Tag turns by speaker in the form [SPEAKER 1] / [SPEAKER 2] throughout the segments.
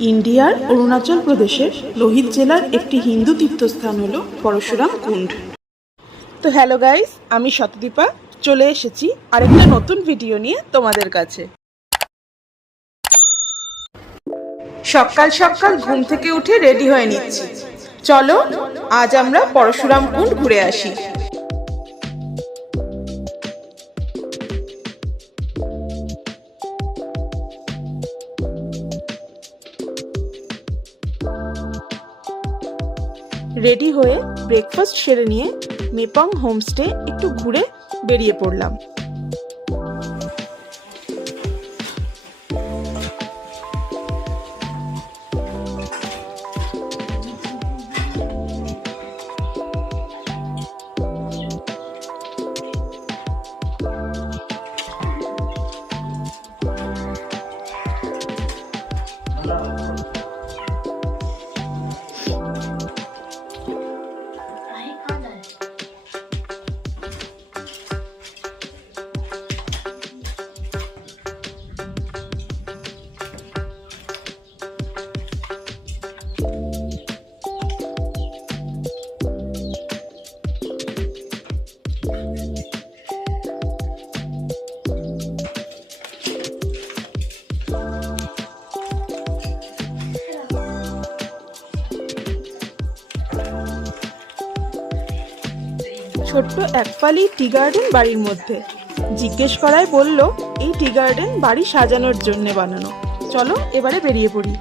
[SPEAKER 1] ইন্ডিয়ার অরুণাচল প্রদেশের লোহিত জেলার একটি হিন্দু তীর্থস্থান হলো পরশুরাম কুণ্ড। তো হ্যালো গাইস আমি শতদীপা চলে এসেছি আরেকটা নতুন ভিডিও নিয়ে তোমাদের কাছে। সকাল সকাল ঘুম থেকে উঠে রেডি হয়ে নিচ্ছি। চলো, আজ আমরা পরশুরাম কুণ্ড ঘুরে আসি। রেডি হয়ে ব্রেকফাস্ট সেরে নিয়ে মেপং হোমস্টে একটু ঘুরে বেরিয়ে পড়লাম। ছোট্ট একপালি টি গার্ডেন বাড়ির মধ্যে। জিজ্ঞেস করায় বলল, এই টি গার্ডেন বাড়ি সাজানোর জন্য বানানো। চলো এবারে বেরিয়ে পড়ি।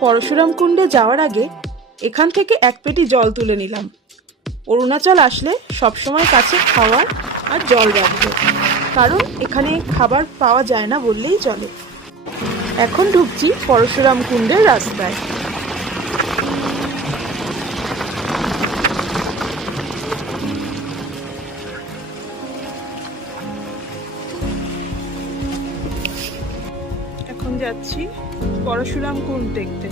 [SPEAKER 1] পরশুরাম কুণ্ডে যাওয়ার আগে এখান থেকে এক পেটি জল তুলে নিলাম। অরুণাচল আসলে সবসময় কাছে খাওয়ার আর জল রাখবে কারণ এখানে খাবার পাওয়া যায় না বললেই চলে। এখন ঢুকছি পরশুরাম কুণ্ডের রাস্তায়। এখন যাচ্ছি পরশুরাম কুণ্ড দেখতে।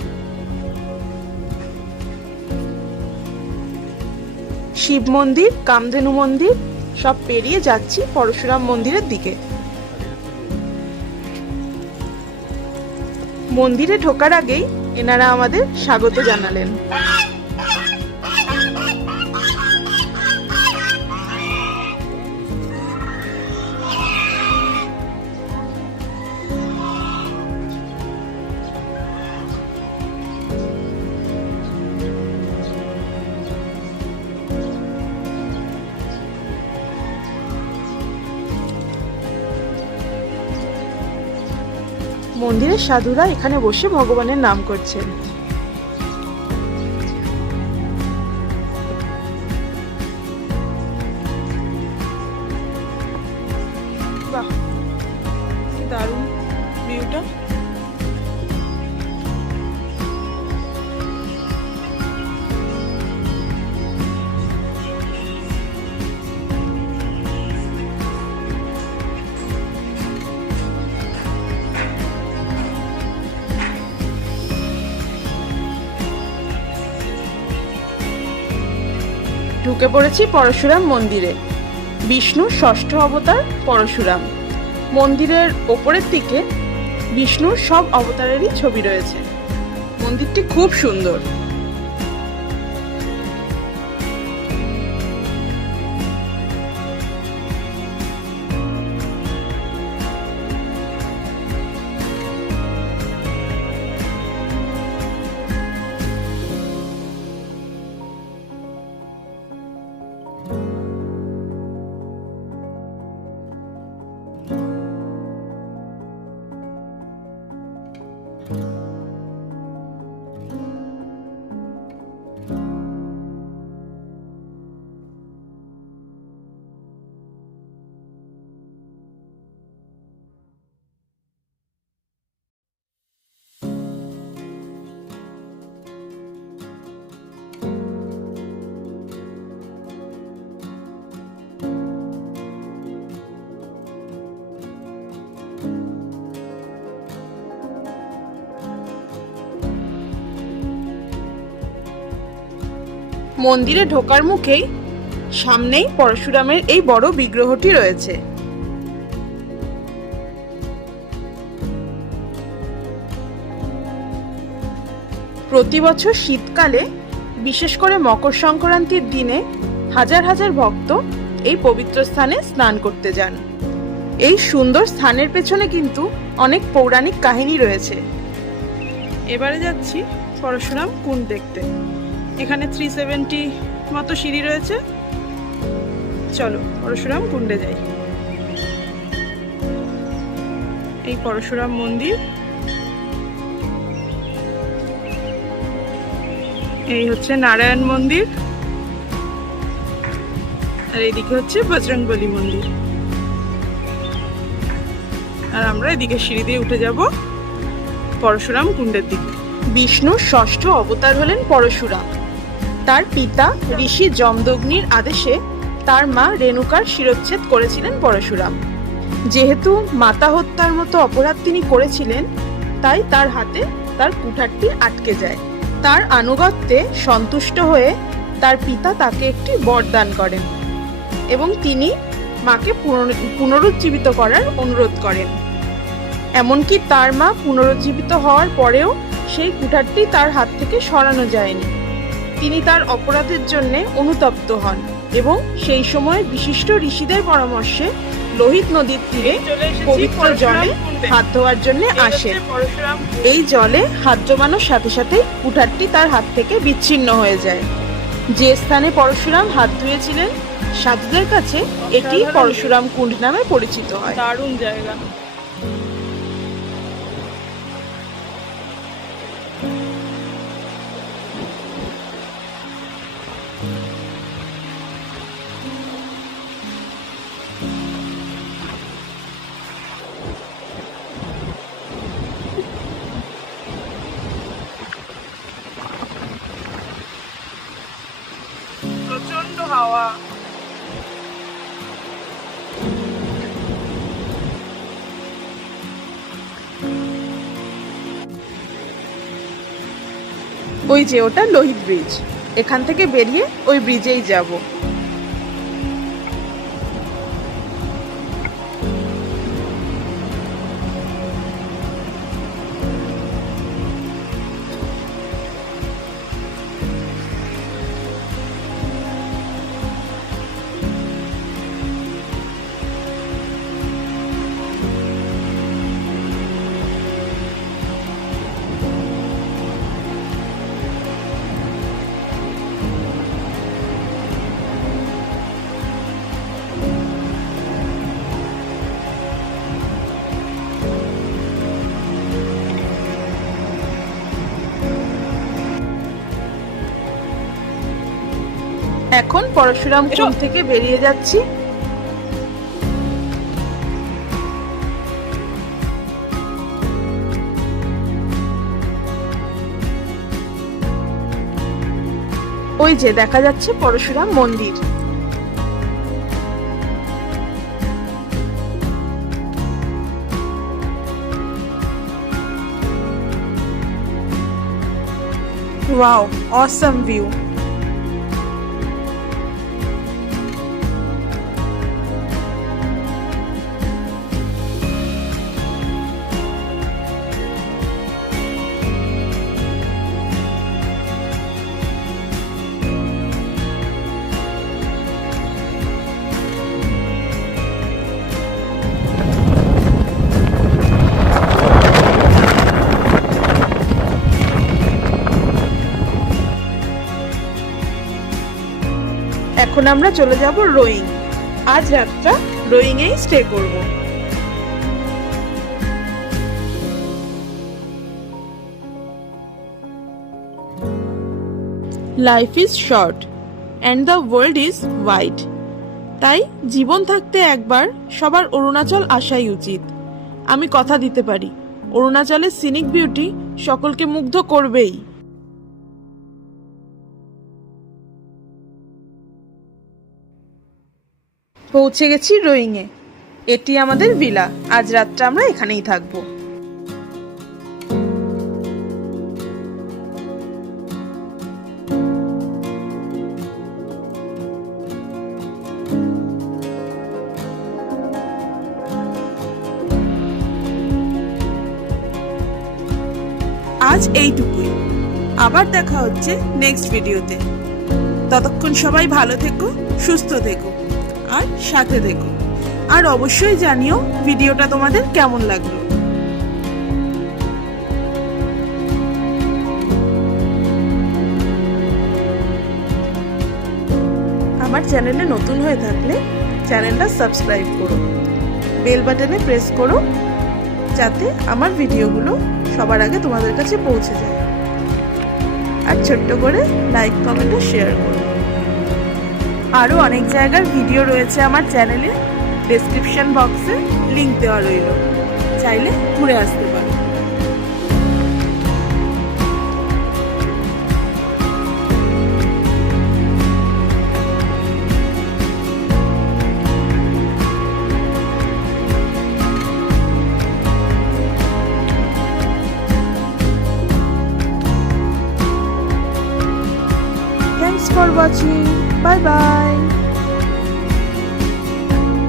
[SPEAKER 1] শিব মন্দির, কামধেনু মন্দির, সব পেরিয়ে যাচ্ছি পরশুরাম মন্দিরের দিকে। মন্দিরে ঢোকার আগেই এনারা আমাদের স্বাগত জানালেন। মন্দিরের সাধুরা এখানে বসে ভগবানের নাম করছেন ঢুকে পড়েছি পরশুরাম মন্দিরে। বিষ্ণু ষষ্ঠ অবতার পরশুরাম। মন্দিরের ওপরের দিকে বিষ্ণুর সব অবতারেরই ছবি রয়েছে। মন্দিরটি খুব সুন্দর। মন্দিরে ঢোকার মুখেই সামনেই পরশুরামের এই বড় বিগ্রহটি রয়েছে। প্রতি বছর শীতকালে, বিশেষ করে মকর সংক্রান্তির দিনে, হাজার হাজার ভক্ত এই পবিত্র স্থানে স্নান করতে যান। এই সুন্দর স্থানের পেছনে কিন্তু অনেক পৌরাণিক কাহিনী রয়েছে। এবারে যাচ্ছি পরশুরাম কুণ্ড দেখতে। এখানে থ্রি সেভেন্টি মতো সিঁড়ি রয়েছে। চলো, পরশুরাম কুণ্ডে যাই। এই পরশুরাম মন্দির। এই হচ্ছে নারায়ণ মন্দির। আর এইদিকে হচ্ছে বজরংবলী মন্দির। আর আমরা এদিকে সিঁড়ি দিয়ে উঠে যাব পরশুরাম কুণ্ডের দিকে। বিষ্ণুর ষষ্ঠ অবতার হলেন পরশুরাম। তার পিতা ঋষি যমদগ্নির আদেশে তার মা রেণুকার শিরচ্ছেদ করেছিলেন পরশুরাম। যেহেতু মাতা হত্যার মতো অপরাধ তিনি করেছিলেন, তাই তার হাতে তার কুঠারটি আটকে যায়। তার আনুগত্যে সন্তুষ্ট হয়ে তার পিতা তাকে একটি বরদান করেন এবং তিনি মাকে পুনরুজ্জীবিত করার অনুরোধ করেন। এমনকি তার মা পুনরুজ্জীবিত হওয়ার পরেও সেই কুঠারটি তার হাত থেকে সরানো যায়নি। তিনি তার অপরাধের জন্য অনুতপ্ত হন এবং সেই সময় বিশিষ্ট ঋষিদের পরামর্শে লোহিত নদীর তীরে পবিত্র জলে হাত ধোয়ার জন্য আসেন এই জলে হাত জমানোর সাথে সাথে কুঠারটি তার হাত থেকে বিচ্ছিন্ন হয়ে যায়। যে স্থানে পরশুরাম হাত ধুয়েছিলেন সাধুদের কাছে এটি পরশুরাম কুণ্ড নামে পরিচিত হয়।
[SPEAKER 2] দারুণ জায়গা।
[SPEAKER 1] ওই যে ওটা লোহিত ব্রিজ। এখান থেকে বেরিয়ে ওই ব্রিজেই যাব। এখন পরশুরাম কুণ্ড থেকে বেরিয়ে যাচ্ছি। ওই যে দেখা যাচ্ছে পরশুরাম মন্দির। ওয়াও অসম ভিউ এখন আমরা চলে যাব রোয়িং আজ রাতটা রোয়িং এই স্টে করব। Life is short and the world is wide তাই জীবন থাকতে একবার সবার অরুণাচল আসাই উচিত। আমি কথা দিতে পারি। অরুণাচলের সিনিক বিউটি সকলকে মুগ্ধ করবেই। পৌঁছে গেছি রোয়িংয়ে। এটি আমাদের ভিলা। আজ রাতটা আমরা এখানেই থাকব। আজ এইটুকুই। আবার দেখা হচ্ছে নেক্সট ভিডিওতে ততক্ষণ সবাই ভালো থেকো, সুস্থ থেকো। আর সাথে দেখো আর অবশ্যই জানিও ভিডিওটা তোমাদের কেমন লাগল। আমার চ্যানেলে নতুন হয়ে থাকলে চ্যানেলটা সাবস্ক্রাইব করো। বেল বাটনে প্রেস করো যাতে আমার ভিডিওগুলো সবার আগে তোমাদের কাছে পৌঁছে যায়। আর ছোট্ট করে লাইক, কমেন্ট শেয়ার করো। আরও অনেক জায়গার ভিডিও রয়েছে আমার চ্যানেলে ডেসক্রিপশন বক্সে লিঙ্ক দেওয়া রইল। চাইলে ঘুরে আসতে bye.